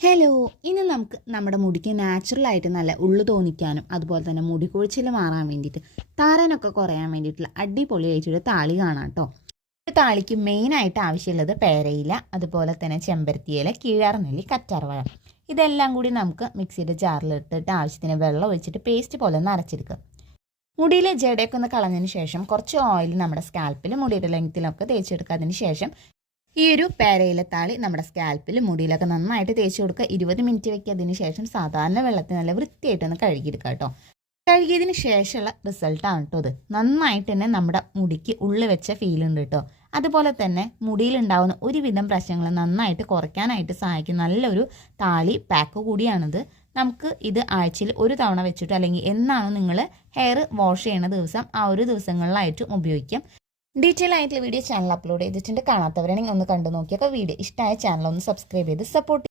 Hello ഇന്ന് നമുക്ക് നമ്മുടെ മുടിക്ക് നാച്ചുറൽ ആയിട്ട് നല്ല ഉള്ളു തോന്നിക്കാനും അതുപോലെ തന്നെ മുടി കൊഴിച്ചിൽ മാറാൻ വേണ്ടിയിട്ട് താരനൊക്കെ കുറയാൻ വേണ്ടിയിട്ടുള്ള അടിപൊളി അടിപൊളിയായിട്ടൊരു താളി കാണാം കേട്ടോ ഒരു താളിക്ക് മെയിനായിട്ട് ആവശ്യമുള്ളത് പേരയില അതുപോലെ തന്നെ ചെമ്പരത്തിയില കീഴാർനെല്ലി കറ്റാർവാഴ. ഇതെല്ലാം കൂടി നമുക്ക് മിക്സിയുടെ ജാറിലിട്ടിട്ട് ആവശ്യത്തിന് വെള്ളം ഒഴിച്ചിട്ട് പേസ്റ്റ് പോലെ ഒന്ന് അരച്ചെടുക്കുക മുടിയിലെ ജടയൊക്കെ ഒന്ന് കളഞ്ഞതിന് ശേഷം കുറച്ച് ഓയിൽ നമ്മുടെ സ്കാൽപ്പിൽ മുടിയുടെ ലെങ്ത്തിലൊക്കെ തേച്ചെടുക്കുക അതിന് ശേഷം ഈ ഒരു പേരയില താളി നമ്മുടെ സ്കാൽപ്പിൽ മുടിയിലൊക്കെ നന്നായിട്ട് തേച്ച് കൊടുക്കുക. ഇരുപത് മിനിറ്റ് വെക്കുക അതിന് ശേഷം സാധാരണ വെള്ളത്തിൽ നല്ല വൃത്തിയായിട്ട് ഒന്ന് കഴുകിയെടുക്കുക കേട്ടോ. കഴുകിയതിന് ശേഷമുള്ള റിസൾട്ടാണ് കേട്ടോ ഇത്. നന്നായിട്ട് തന്നെ നമ്മുടെ മുടിക്ക് ഉള്ളിൽ വെച്ച ഫീൽ ഉണ്ട് കേട്ടോ. അതുപോലെ തന്നെ മുടിയിലുണ്ടാവുന്ന ഒരുവിധം പ്രശ്നങ്ങൾ നന്നായിട്ട് കുറയ്ക്കാനായിട്ട് സഹായിക്കുന്ന നല്ലൊരു താളി പാക്ക് കൂടിയാണിത്. നമുക്ക് ഇത് ആഴ്ചയിൽ ഒരു തവണ വെച്ചിട്ട് അല്ലെങ്കിൽ എന്നാണോ നിങ്ങൾ ഹെയർ വാഷ് ചെയ്യുന്ന ദിവസം ആ ഒരു ദിവസങ്ങളിലായിട്ടും ഉപയോഗിക്കാം. ഡീറ്റെയിൽ ആയിട്ടുള്ള വീഡിയോ ചാനൽ അപ്ലോഡ് ചെയ്തിട്ടുണ്ട്. കാണാത്തവരാണെങ്കിൽ ഒന്ന് കണ്ടു നോക്കിയൊക്കെ വീഡിയോ ഇഷ്ടമായ ചാനൽ ഒന്ന് സബ്സ്ക്രൈബ് ചെയ്ത് സപ്പോർട്ട്